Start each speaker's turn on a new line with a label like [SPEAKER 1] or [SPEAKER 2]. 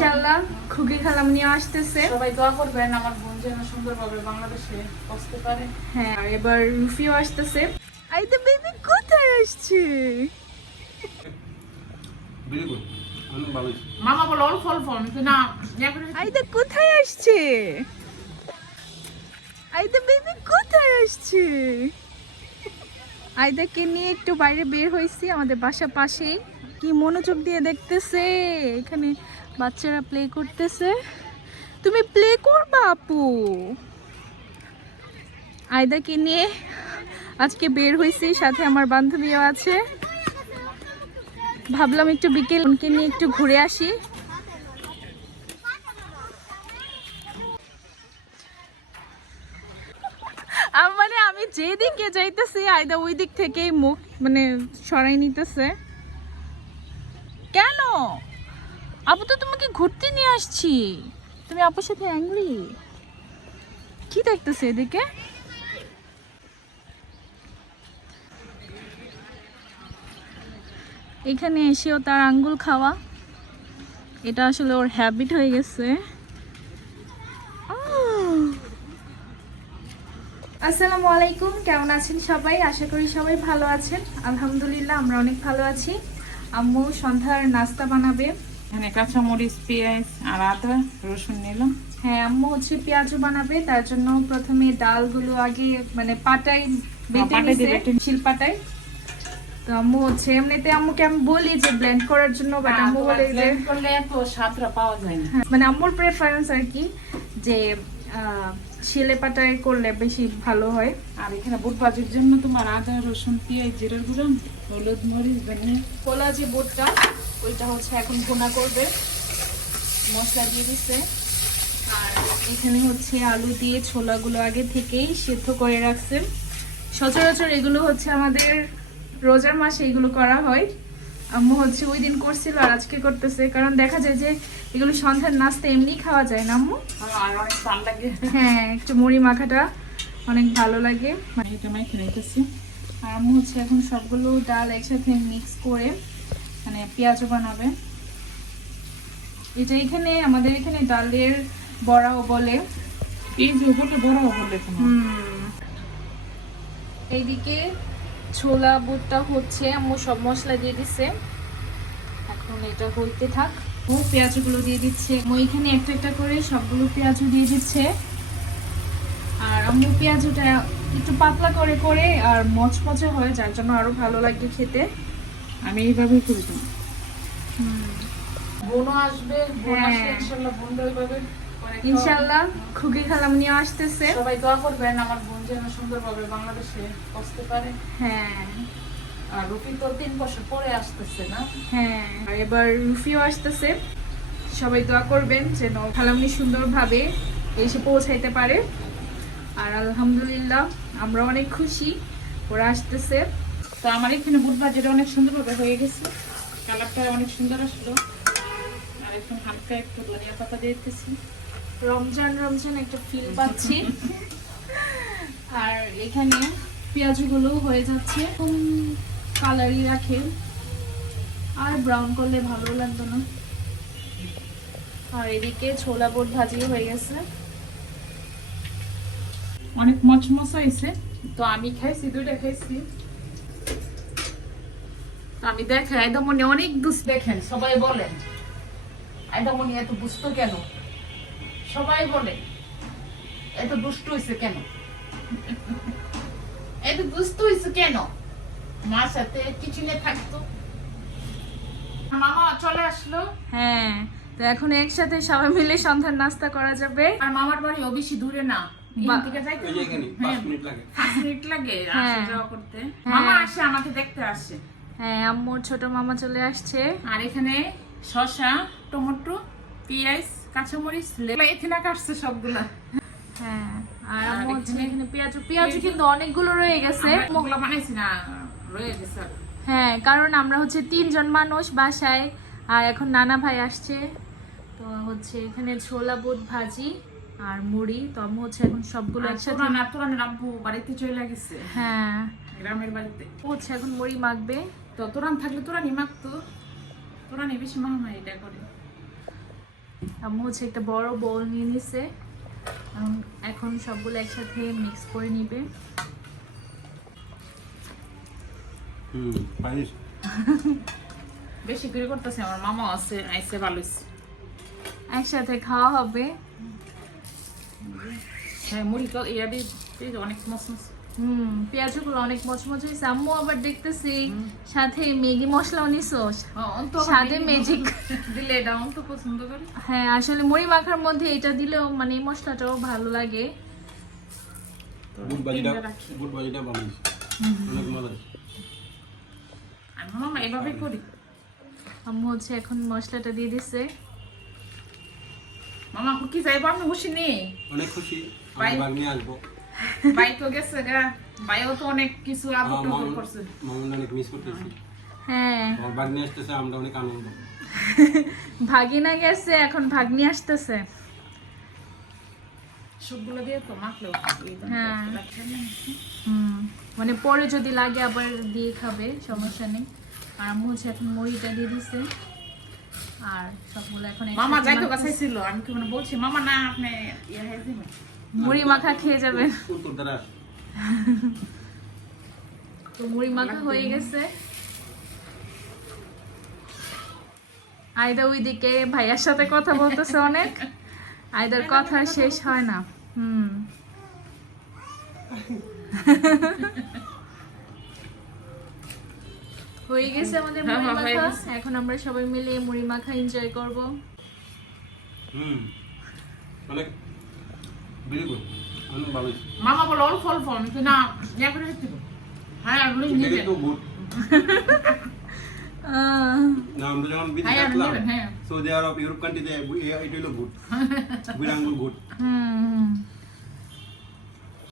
[SPEAKER 1] ইনশাল্লাহ খুকি খালাম নিয়ে আসতেছে।
[SPEAKER 2] সবাই দোয়া করবেন আমার বোন যেন সুন্দরভাবে বাংলাদেশে বসতে পারে।
[SPEAKER 1] হ্যাঁ আর এবার রুফিও আসতেছে। আইদা বেবি কোথায় আসছে।
[SPEAKER 2] মামা বলো অল্প অল্প আমি তো না ইয়া করে-
[SPEAKER 1] কোথায় আসছে? আইদা বেবি কোথায় আসছে? আইদাকে নিয়ে একটু বাইরে বের হয়েছি আমাদের বাসা পাশেই। কি মনোযোগ দিয়ে দেখতেছে? এখানে বাচ্চারা প্লে করতেছে। তুমি প্লে করবা, আপু? আয়দাকে নিয়ে আজকে বের হয়েছি সাথে আমার বান্ধবীও আছে। ভাবলাম একটু বিকেল ওকে নিয়ে একটু ঘুরে আসি। মানে আমি যেদিকে যাইতেছি, আয়দা ওই দিক থেকেই মুখ মানে সরাই নিতেছে। কেন? আপু তো তোমাকে ঘুরতে নিয়ে আসছি। তুমি আপুর সাথে অ্যাংরি কি দেখতেছে এদিকে? এখানে এসেও তার আঙ্গুল খাওয়া। এটা আসলে ওর হ্যাবিট হয়ে গেছে। আসসালামু আলাইকুম, কেমন আছেন সবাই? আশা করি সবাই ভালো আছেন। আলহামদুলিল্লাহ, আমরা অনেক ভালো আছি। আম্মু সন্ধ্যার নাস্তা বানাবে।
[SPEAKER 2] এখানে কাঁচামরিচ পেঁয়াজ আর আদা রসুন নিলাম
[SPEAKER 1] হ্যাঁ আম্মু হচ্ছে পেঁয়াজও বানাবে তার জন্য প্রথমে ডালগুলো আগে মানে পাটাই বেটে নিছে।
[SPEAKER 2] বেটে-
[SPEAKER 1] শিলপাটায়। তো আম্মু হচ্ছে এমনিতে আম্মুকে আমি বলি যে ব্লেন্ড করার জন্য বাট আম্মু বলে যে
[SPEAKER 2] করলে এত স্বাদটা পাওয়া যায় না।
[SPEAKER 1] হ্যাঁ, মানে আম্মুর প্রেফারেন্স আর কি যে শিলে পাটায় করলে বেশি ভালো হয়।
[SPEAKER 2] আর এখানে বুট ভাজির জন্য তোমার আদা রসুন পেঁয়াজ জিরার গুঁড়ো। হলুদ মরিচ ধনিয়া
[SPEAKER 1] কলা যে বোটটা ওইটা হচ্ছে এখন ভুনা করবে। মশলা দিয়ে দিচ্ছে। আর এখানে হচ্ছে আলু দিয়ে ছোলাগুলো আগে থেকেই সেদ্ধ করে রাখছে। সচরাচর এগুলো হচ্ছে আমাদের রোজার মাসে এগুলো করা হয়। আম্মু হচ্ছে ওই দিন করছিল আর আজকে করতেছে। কারণ দেখা যায় যে এগুলো সন্ধ্যার নাস্তা এমনি খাওয়া যায় না আম্মু?
[SPEAKER 2] আর অনেক ভালো লাগে।
[SPEAKER 1] হ্যাঁ একটু মুড়ি মাখাটা অনেক ভালো লাগে।
[SPEAKER 2] এটা মাইকে
[SPEAKER 1] আর আম্মু হচ্ছে এখন সবগুলো ডাল একসাথে মিক্স করে মানে পেঁয়াজও বানাবে। এটা এখানে আমাদের এখানে ডালের বড়াও বলে।
[SPEAKER 2] বলে বড় বলে তোমার
[SPEAKER 1] এইদিকে ছোলা বুটটা হচ্ছে আম্মু সব মশলা দিয়ে দিচ্ছে এখন এটা হইতে থাক। ও পেঁয়াজগুলো দিয়ে দিচ্ছে। এখানে একটা একটা করে সবগুলো পেঁয়াজও দিয়ে দিচ্ছে। আর আম্মু পেঁয়াজটা একটু পাতলা করে করে আর মচমচে হয় যার জন্য আরও ভালো লাগে খেতে।
[SPEAKER 2] আমি এইভাবেই করি
[SPEAKER 1] হ্যাঁ।
[SPEAKER 2] ইনশাল্লাহ করে খাওয়াবে।
[SPEAKER 1] খুকি খালাম নিয়ে আসতেছে।
[SPEAKER 2] সবাই দোয়া করবেন আমার বোন যেন সুন্দরভাবে বাংলাদেশে বসতে পারে।
[SPEAKER 1] হ্যাঁ।
[SPEAKER 2] আর রুটি তো তিন বছর পরে আসতেছে না?
[SPEAKER 1] হ্যাঁ। আর এবার রুফিও আসতেছে। সবাই দোয়া করবেন যেন খালামনি সুন্দরভাবে এসে পৌঁছাইতে পারে। আর আলহামদুলিল্লাহ, আমরা অনেক খুশি। ওরা আসতেছে।
[SPEAKER 2] তো আমার এখানে বুধবার যেটা অনেক সুন্দরভাবে হয়ে গেছে। কালারটা অনেক সুন্দর আসলো। আর এখন হালকা একটু ধনিয়া পাতা দিতেছি।
[SPEAKER 1] রমজান রমজান একটা ফিল পাচ্ছি। আর এখানে পেঁয়াজগুলো হয়ে যাচ্ছে। কালারই রাখে? আর ব্রাউন করলে ভালো লাগতো না। আর এদিকে ছোলা বোট ভাজি হয়ে গেছে।
[SPEAKER 2] অনেক মচমচ হয়েছে। তো আমি খাইছি দুইটা খাইছি। আমি দেখে আইদামনি অনেক দুষ্ট দেখেন সবাই বলেন আইদামনি এত দুষ্ট কেন? সবাই বলে এত দুষ্ট হয়েছে কেন? এত দুষ্ট হয়েছে কেন? মার সাথে কিচেনে থাকতো। মামা চলে আসলো।
[SPEAKER 1] হ্যাঁ তো এখন একসাথে সবাই মিলে সন্ধ্যার নাস্তা করা যাবে।
[SPEAKER 2] আর মামার বাড়ি ও বেশি দূরে না। এখান
[SPEAKER 1] বা-
[SPEAKER 2] থেকে যাইতে
[SPEAKER 3] ওই যে এখানে পাঁচ মিনিট লাগে।
[SPEAKER 2] পাঁচ মিনিট লাগে
[SPEAKER 1] হ্যাঁ।
[SPEAKER 2] আসা যাওয়া করতে। মামা আসে আমাকে দেখতে আসে।
[SPEAKER 1] আম্মুর ছোট মামা চলে আসছে।
[SPEAKER 2] আর এখানে শসা টমেটো পেঁয়াজ কাঁচামরিচ এখানে কাটছে সবগুলা।
[SPEAKER 1] হ্যাঁ আর
[SPEAKER 2] আর
[SPEAKER 1] আম্মু
[SPEAKER 2] এখানে-
[SPEAKER 1] এখানে পেঁয়াজ পেঁয়াজ কিন্তু অনেকগুলো রয়ে গেছে।
[SPEAKER 2] বানাইছি না রয়ে গেছে।
[SPEAKER 1] হ্যাঁ কারণ আমরা হচ্ছে তিনজন মানুষ বাসায় আর এখন নানা ভাই আসছে। তো হচ্ছে এখানে ছোলা বুট ভাজি। আর মুড়ি তো আম্মু হচ্ছে এখন সবগুলো একসাথে
[SPEAKER 2] আব্বু বাড়িতে চলে গেছে।
[SPEAKER 1] হ্যাঁ।
[SPEAKER 2] গ্রামের বাড়িতে।
[SPEAKER 1] ও হচ্ছে এখন মুড়ি মাখবে।
[SPEAKER 2] তো তোরান থাকলে তোরানি মাখতো। তোরানি বেশি মামা এটা করে।
[SPEAKER 1] আম্মু হচ্ছে একটা বড় বোল নিয়ে নিছে। এখন- এখন সবগুলো একসাথে মিক্স করে নিবে।
[SPEAKER 3] হুম
[SPEAKER 2] বেশি করে করতেছে আমার মামা আছে আইসে ভালো।
[SPEAKER 1] একসাথে খাওয়া হবে।
[SPEAKER 2] হ্যাঁ মুড়ি তো দিয়ে দিয়ে অনেক মস মস
[SPEAKER 1] হুম পেঁয়াজগুলো অনেক মচমচ হয়েছে। আম্মু আবার দেখতেছি সাথে ম্যাগি মশলাও নিছো। স্বাদে ম্যাজিক
[SPEAKER 2] দিলে এটা তো পছন্দ করি।
[SPEAKER 1] হ্যাঁ আসলে মুড়ি মাখার মধ্যে এটা দিলেও মানে এই মশলাটাও ভালো লাগে। আম্মু হচ্ছে এখন মশলাটা দিয়ে দিছে।
[SPEAKER 2] মামা কি যাইবো? আমি খুশি নেই
[SPEAKER 3] অনেক খুশি। আমার নিয়ে আসব।
[SPEAKER 2] বাই তো গেছে গা। বাইও তো অনেক কিছু আবু
[SPEAKER 3] আমার
[SPEAKER 2] টবু
[SPEAKER 3] মামুন
[SPEAKER 2] করছে
[SPEAKER 3] মামুন অনেক মিস করতেছি।
[SPEAKER 1] হ্যাঁ।
[SPEAKER 3] আমার নিয়ে আসতেছে আমরা অনেক আনন্দ।
[SPEAKER 1] ভাগিনা গেছে এখন ভাগ্নি আসতেছে।
[SPEAKER 2] সবগুলো দিয়ে তো মাখলেও
[SPEAKER 1] হ্যাঁ। হুম মানে পরে যদি লাগে আবার দিয়ে খাবে সমস্যা নেই। আর আম্মু হচ্ছে এখন মুড়িটা দিয়ে দিছে। আর সবগুলো এখন
[SPEAKER 2] মামা যাইতো কাছে ছিল আমি কি মানে বলছি মামা না আপনি ইয়ে হয়ে দিবেন
[SPEAKER 1] মুড়ি মাখা খেয়ে যাবেন। তো মুড়ি মাখা হয়ে গেছে। আয়দা ওইদিকে ভাইয়ার সাথে কথা বলতেছে অনেক। আয়দার কথা আর শেষ হয় না। হুম। হয়ে গেছে আমাদের
[SPEAKER 2] হ্যাঁ,
[SPEAKER 1] মুড়ি
[SPEAKER 2] হ্যাঁ,
[SPEAKER 1] মাখা এখন আমরা সবাই মিলে মুড়ি মাখা এনজয় করব।
[SPEAKER 3] হুম। অনেক ভেরি গুড অনেক ভালো
[SPEAKER 2] মামা বলো অল্প আমি কি না করে দিতে হ্যাঁ
[SPEAKER 3] এটা
[SPEAKER 2] নিবেন
[SPEAKER 3] কিন্তু গুড আমরা যখন বিদেশে আসলাম সৌদি আরব ইউরোপ কান্ট্রিতে এটা হলো গুড বুড়াঙ্গুল গুড
[SPEAKER 1] হুম হুম।